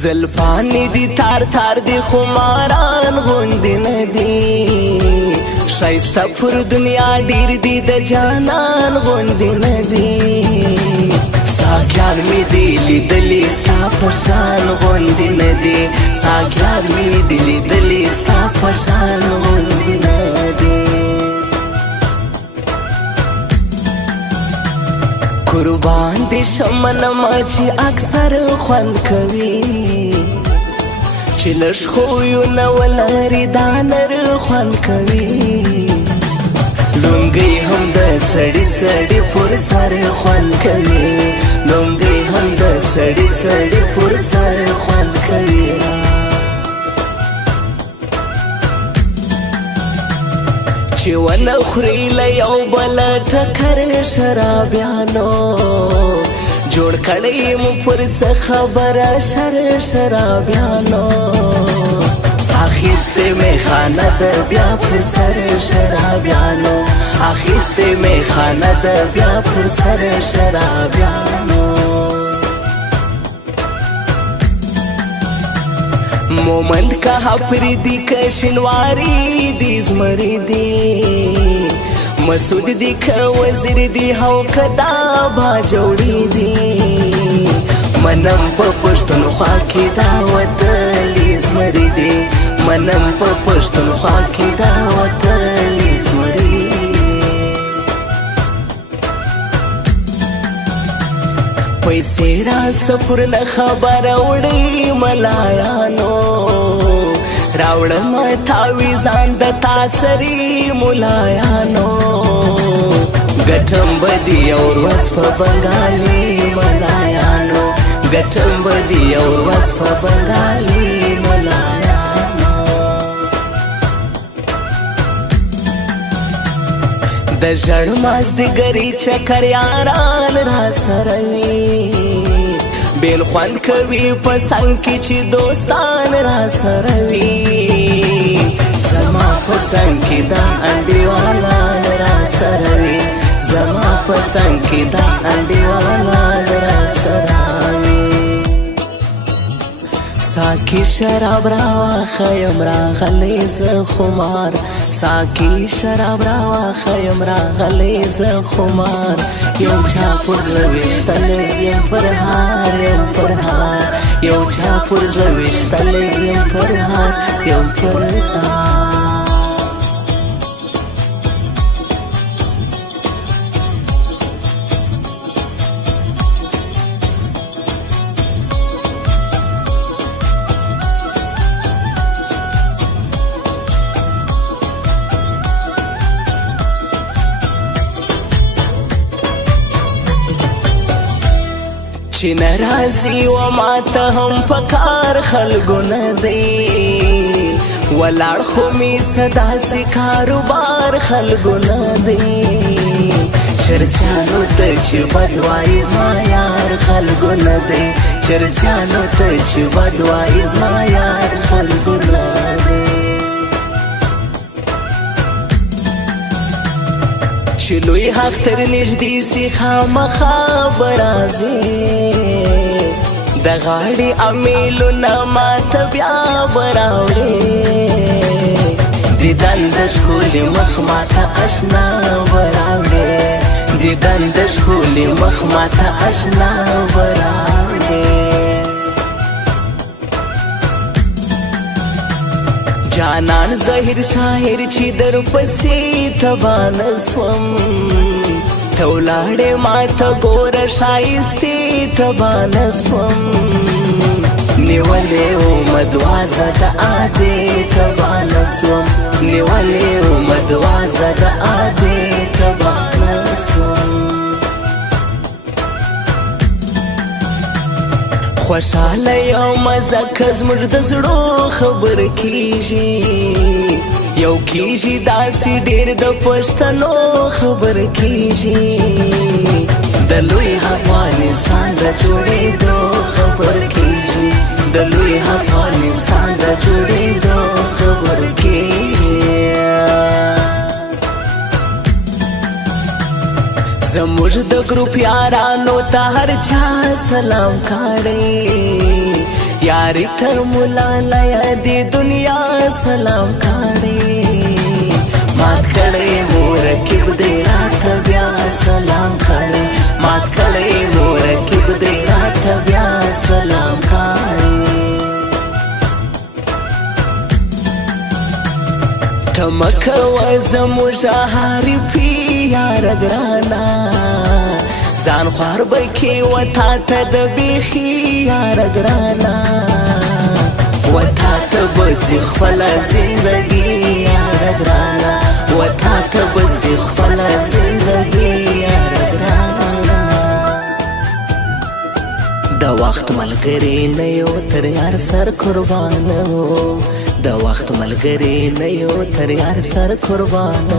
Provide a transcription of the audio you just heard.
زلفانی دی تار تار دی خماران غوندی ندی شایسته پر دنیا ډیر دی د جانان غوندی ندی ساکیان می دی لیدلی ستا پشان غوندی ندی ساکیان می دی لیدلی ستا پشان غوندی ندی قربان دی شمنما چې اکثر خوند کوي چې لږ خویونه ولري دا نر خوند کوي لونګۍ هم د سړي سړي پر سر خوند کوي لونګۍ هم د سړي سړي پر سر خوند کوي چې ونه خوري له یو بل ټکر شرابیانو جوړ کړی مو پر څه خبره شرابیانو اخیسته میخانه د بیا پر سر شرابیانو اخیسته میخانه د بیا پر سر شرابیانو مومند کا پریدی که شنواری دی زمری دی مسعود دی که وزیر دی هو کدا با جوړی دی منم په پښتونخوا کې دا وتلی زمری دی منم په پښتونخوا کې دا وتلی زمری پیسې را سفر نه خبره وړي ملایانو راوړم تاویزان د تاسري ملایانو ګټم بدی اور وس په بنګالي ملایانو ګټم بدی اور وس په بنګالي ملایانو د ژړ مازدیګري چکر یاران را سره وي بیل خوند کوي په څنګ کې چې دوستان را سره وي زما په څنګ کې دا انډیوالان را سره وي زما په څنګ کې دا انډیوالان را سره وي ساکی شراب راواخیم راغلی زه خمار ساکی شراب راواخیم راغلی زه خمار یو چا پر زړه ویشتلی یم پر هار یم پر هار یو چا پر زړه ویشتلی یم پر هار یم پر هار چې ناراضي و ماته هم پکار خلکو نه دی ولاړ خو می صدا سي کاروبار خلکو نه دی چرسیانو ته چې بدوایي زما یار خلکو نه دی چرسیانو ته چې بدوایي زما یار خلکو نه دی چې لوی حق تر نږدې سي خامخا برازي د غاړې امیلونه ماته بیا براوړې دیدن د ښکلي مخ ماته اشنا براوړې دیدن د ښکلي مخ ماته اشنا براوړې جانان ظاهر شاعر چې در پسې تبان سوم ته ولاړې ماته ګوره ښایستې تبان سوم نیولې ومه دوازه د عادې تبان سوم نیولې ومه دوازه د عادې تبان سوم خوشاله یو مزه که زموږ د زړو خبر کیږي یو کیږي داسې ډېر د پښتنو خبر کیږي د لوی افغانستان د جوړېدو خبر کیږي د لوی افغانستان د جوړېدو خبر کیږي زموږ د ګروپ یارانو ته هر چا سلام کړی یاری ته مولا لیا دی دنیا سلام کړي مات کړي مرکب دی راته بیا سلام کړي مات کړي مرکب دی راته بیا سلام کړي تمکه وزموږ حریفي یار ګرانا ځان خوار بکې وتا ته د بیخي یار ګرانا وتا ته بسې خپله زندګي یار ګرانا وتا ته بسې خپله زندګي یار ګرانا د وخت ملګری نه یو تر یار سر قربانه د وخت ملګری نه یو تر یار سر قربانه